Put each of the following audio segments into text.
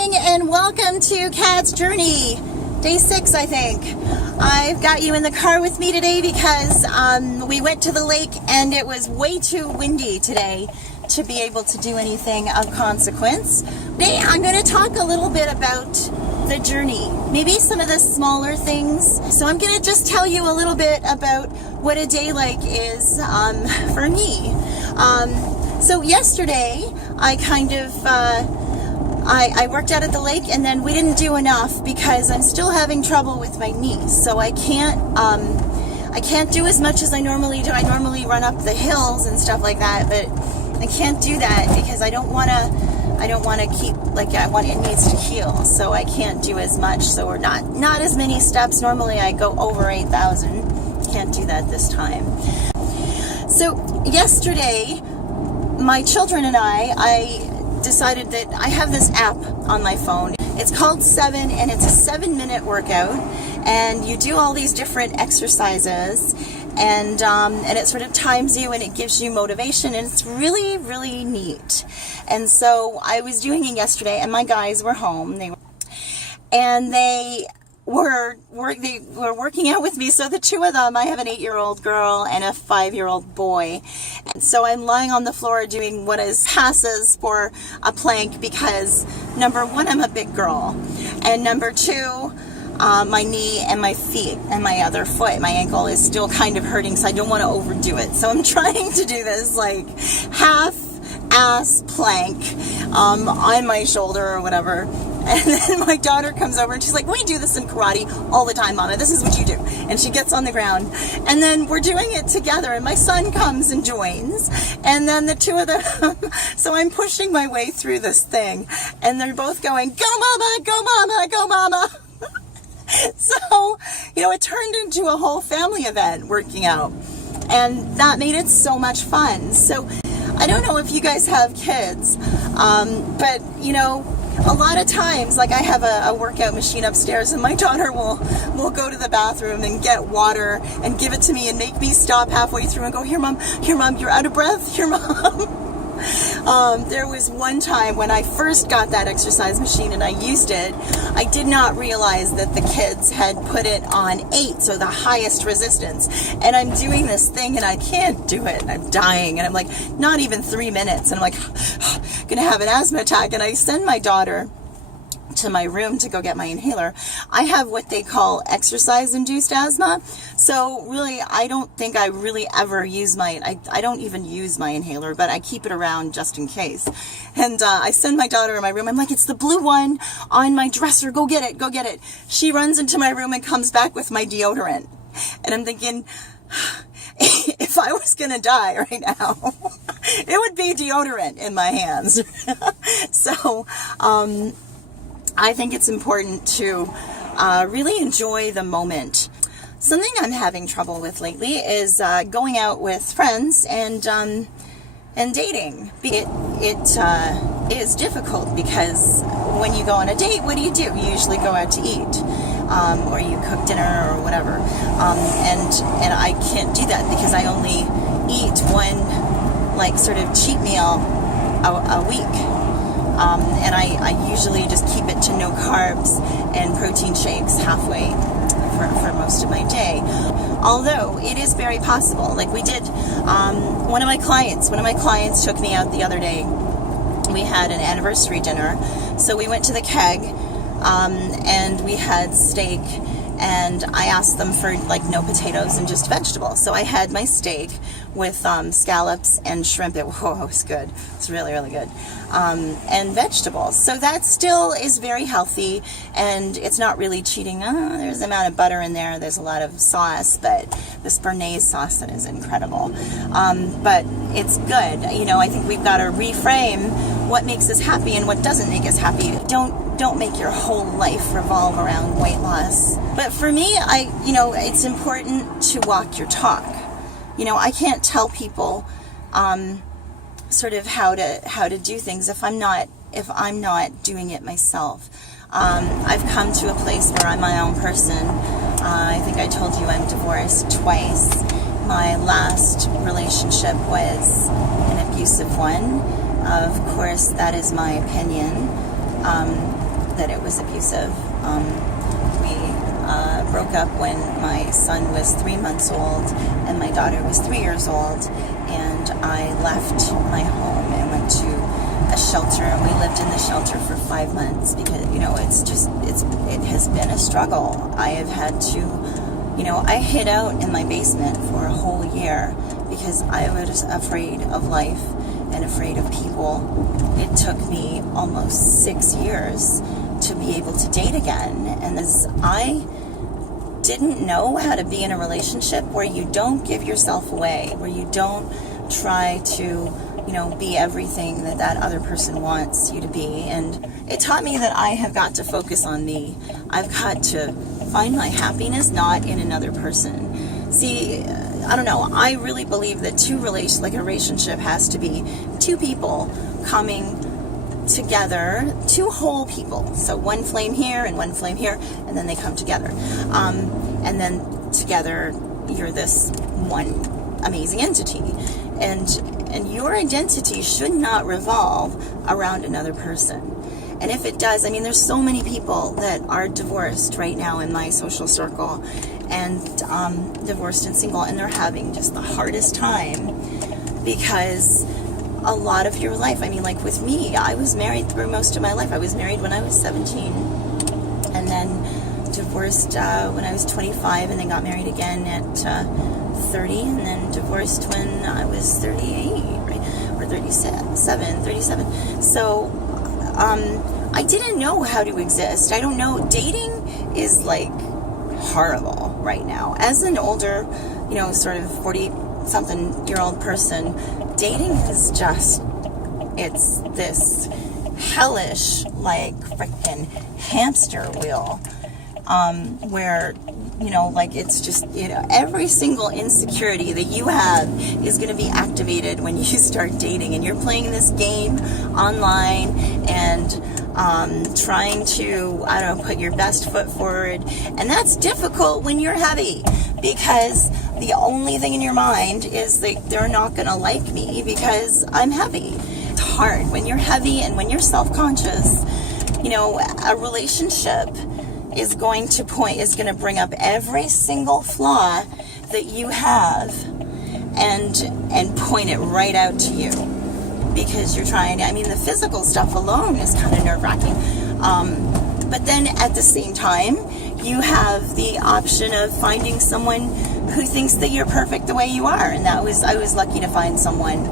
And welcome to Kat's Journey, day 6, I think. I've got you in the car with me today because we went to the lake and it was way too windy today to be able to do anything of consequence. Today I'm going to talk a little bit about the journey, maybe some of the smaller things. So I'm going to just tell you a little bit about what a day like is for me. So yesterday I kind of I worked out at the lake, and then we didn't do enough because I'm still having trouble with my knees. So I can't do as much as I normally do. I normally run up the hills and stuff like that, but I can't do that because I don't want to keep, like, it needs to heal. So I can't do as much. So we're not as many steps. Normally I go over 8,000. Can't do that this time. So yesterday, my children and I decided that I have this app on my phone. It's called 7, and it's a 7-minute workout, and you do all these different exercises, and it sort of times you and it gives you motivation, and it's really, really neat. And so I was doing it yesterday, and my guys were home. They were working out with me. So the two of them, I have an 8-year-old girl and a 5-year-old boy. And so I'm lying on the floor doing what is passes for a plank because, number one, I'm a big girl. And number two, my knee and my feet and my other foot, my ankle is still kind of hurting, so I don't want to overdo it. So I'm trying to do this like half-ass plank on my shoulder or whatever. And then my daughter comes over and she's like, we do this in karate all the time, Mama. This is what you do. And she gets on the ground. And then we're doing it together. And my son comes and joins. And then the two of them, so I'm pushing my way through this thing. And they're both going, go Mama, go Mama, go Mama. So, it turned into a whole family event working out. And that made it so much fun. So I don't know if you guys have kids, but, a lot of times, like, I have a workout machine upstairs, and my daughter will go to the bathroom and get water and give it to me and make me stop halfway through and go, here, Mom, you're out of breath, here, Mom. There was one time when I first got that exercise machine and I used it, I did not realize that the kids had put it on 8, so the highest resistance. And I'm doing this thing and I can't do it. I'm dying, and I'm like, not even 3 minutes. And I'm like, gonna have an asthma attack. And I send my daughter to my room to go get my inhaler. I have what they call exercise-induced asthma. So really, I don't think I really ever use I don't even use my inhaler, but I keep it around just in case. And I send my daughter in my room. I'm like, it's the blue one on my dresser. Go get it. Go get it. She runs into my room and comes back with my deodorant. And I'm thinking, if I was going to die right now, it would be deodorant in my hands. So, I think it's important to really enjoy the moment. Something I'm having trouble with lately is going out with friends and dating. It is difficult because when you go on a date, what do? You usually go out to eat, or you cook dinner or whatever. And I can't do that because I only eat one sort of cheat meal a week. And I usually just keep it to no carbs and protein shakes halfway for most of my day. Although it is very possible. Like we did, one of my clients took me out the other day. We had an anniversary dinner. So we went to the Keg, and we had steak, and I asked them for no potatoes and just vegetables. So I had my steak with scallops and shrimp. It was good. It's really, really good. And vegetables. So that still is very healthy, and it's not really cheating. There's an amount of butter in there. There's a lot of sauce, but this béarnaise sauce that is incredible. But it's good. I think we've got to reframe what makes us happy and what doesn't make us happy. Don't make your whole life revolve around weight loss. But for me, it's important to walk your talk. I can't tell people sort of how to do things if I'm not doing it myself. I've come to a place where I'm my own person. I think I told you I'm divorced twice. My last relationship was an abusive one. Of course, that is my opinion. that it was abusive. We broke up when my son was 3 months old and my daughter was 3 years old, and I left my home and went to a shelter, and we lived in the shelter for 5 months because, it has been a struggle. I have had to, I hid out in my basement for a whole year because I was afraid of life and afraid of people. It took me almost 6 years to be able to date again, and as I didn't know how to be in a relationship where you don't give yourself away, where you don't try to, be everything that other person wants you to be. And it taught me that I have got to focus on me. I've got to find my happiness not in another person. See, I don't know, I really believe that a relationship has to be two people coming together, two whole people. So one flame here and one flame here, and then they come together. And then together you're this one amazing entity. And your identity should not revolve around another person. And if it does, there's so many people that are divorced right now in my social circle, and divorced and single, and they're having just the hardest time because a lot of your life, like with me, I was married through most of my life. I was married when I was 17, and then divorced when I was 25, and then got married again at 30, and then divorced when I was 38, right? Or 37. So I didn't know how to exist. I don't know. Dating is horrible right now. As an older, sort of 40-something-year-old person, dating is just, it's this hellish, freaking hamster wheel, where, it's just, every single insecurity that you have is going to be activated when you start dating, and you're playing this game online and trying to, put your best foot forward. And that's difficult when you're heavy, because the only thing in your mind is that they're not going to like me because I'm heavy. It's hard when you're heavy and when you're self-conscious. A relationship is going to bring up every single flaw that you have and point it right out to you, because you're trying to, the physical stuff alone is kind of nerve-wracking. But then at the same time, you have the option of finding someone who thinks that you're perfect the way you are. And I was lucky to find someone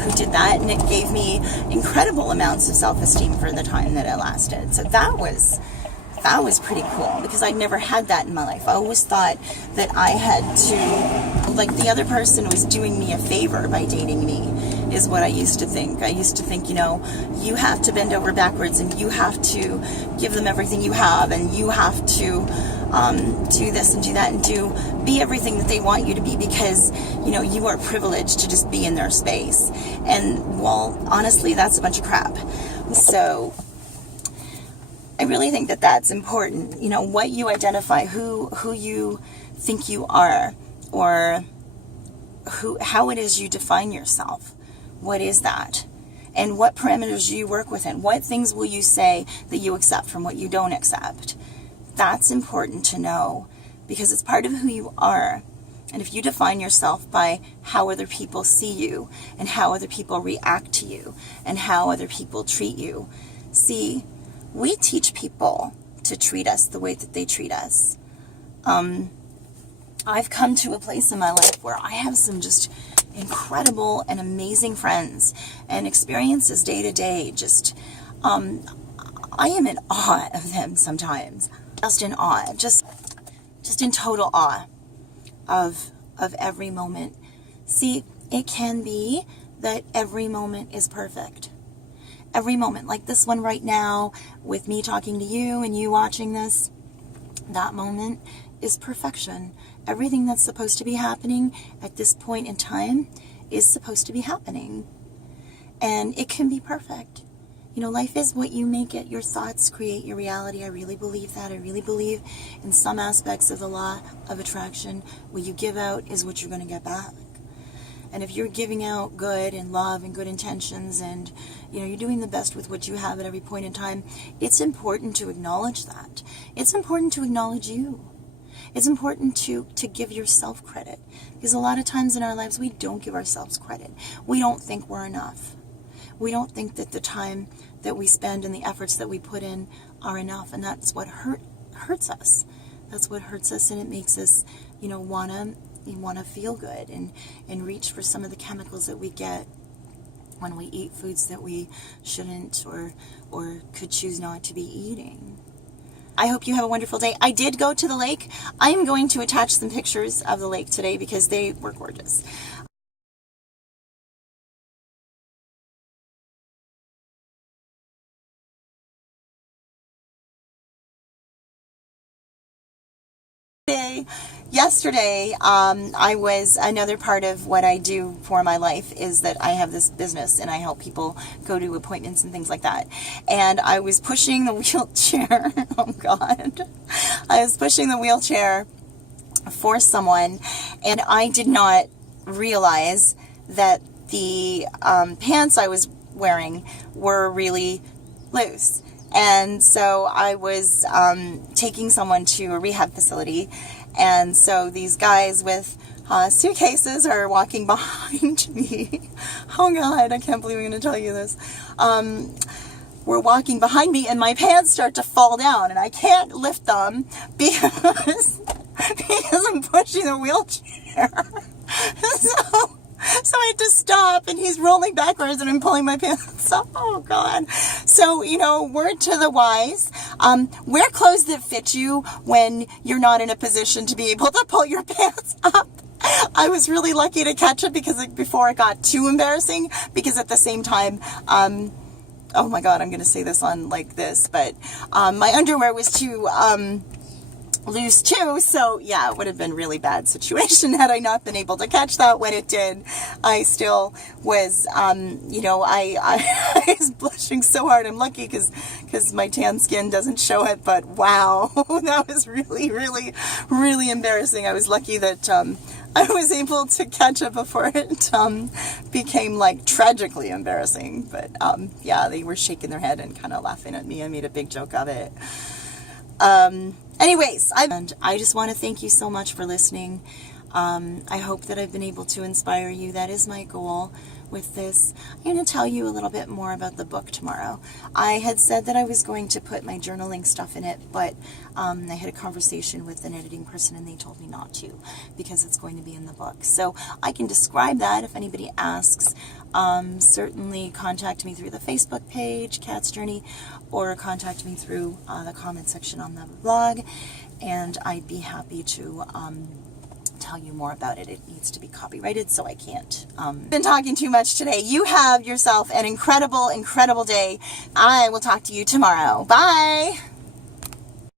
who did that, and it gave me incredible amounts of self-esteem for the time that it lasted. So that was pretty cool, because I'd never had that in my life. I always thought that I had to, the other person was doing me a favor by dating me, is what I used to think. I used to think, you have to bend over backwards, and you have to give them everything you have, and you have to do this and do that and be everything that they want you to be, because, you are privileged to just be in their space. And, well, honestly, that's a bunch of crap. So I really think that that's important. What you identify, who you think you are, or how it is you define yourself. What is that? And what parameters do you work within? What things will you say that you accept from what you don't accept? That's important to know, because it's part of who you are. And if you define yourself by how other people see you, and how other people react to you, and how other people treat you, see, we teach people to treat us the way that they treat us. I've come to a place in my life where I have some just incredible and amazing friends and experiences day to day. Just, I am in awe of them sometimes. Just in awe, just in total awe of every moment. See, it can be that every moment is perfect. Every moment, like this one right now, with me talking to you and you watching this, that moment is perfection. Everything that's supposed to be happening at this point in time is supposed to be happening. And it can be perfect. Life is what you make it. Your thoughts create your reality. I really believe that. I really believe in some aspects of the law of attraction. What you give out is what you're going to get back. And if you're giving out good and love and good intentions, and you're doing the best with what you have at every point in time, it's important to acknowledge that. It's important to acknowledge you. It's important to give yourself credit, because a lot of times in our lives we don't give ourselves credit. We don't think we're enough. We don't think that the time that we spend and the efforts that we put in are enough, and that's what hurts us. That's what hurts us, and it makes us, wanna feel good and reach for some of the chemicals that we get when we eat foods that we shouldn't or could choose not to be eating. I hope you have a wonderful day. I did go to the lake. I am going to attach some pictures of the lake today because they were gorgeous. Yesterday, another part of what I do for my life is that I have this business and I help people go to appointments and things like that. And I was pushing the wheelchair. Oh God. I was pushing the wheelchair for someone, and I did not realize that the pants I was wearing were really loose. And so I was taking someone to a rehab facility, and so these guys with suitcases are walking behind me. Oh God, I can't believe I'm going to tell you this. We're walking behind me, and my pants start to fall down, and I can't lift them because I'm pushing the wheelchair. So I had to stop, and he's rolling backwards, and I'm pulling my pants up. Oh, God. So, word to the wise, wear clothes that fit you when you're not in a position to be able to pull your pants up. I was really lucky to catch it before it got too embarrassing, because at the same time, oh my God, I'm going to say this on like this, but my underwear was too loose too, so yeah, it would have been a really bad situation had I not been able to catch that when it did. I still was, I was blushing so hard. I'm lucky because my tan skin doesn't show it, but wow, that was really, really, really embarrassing. I was lucky that I was able to catch it before it became like tragically embarrassing. But yeah, they were shaking their head and kind of laughing at me. I made a big joke of it. Anyways, I just want to thank you so much for listening. I hope that I've been able to inspire you. That is my goal with this. I'm going to tell you a little bit more about the book tomorrow. I had said that I was going to put my journaling stuff in it, but I had a conversation with an editing person, and they told me not to because it's going to be in the book. So I can describe that if anybody asks. Certainly contact me through the Facebook page, Cat's Journey, or contact me through the comment section on the blog, and I'd be happy to tell you more about it. It needs to be copyrighted, so I can't. Been talking too much today. You have yourself an incredible, incredible day. I will talk to you tomorrow. Bye!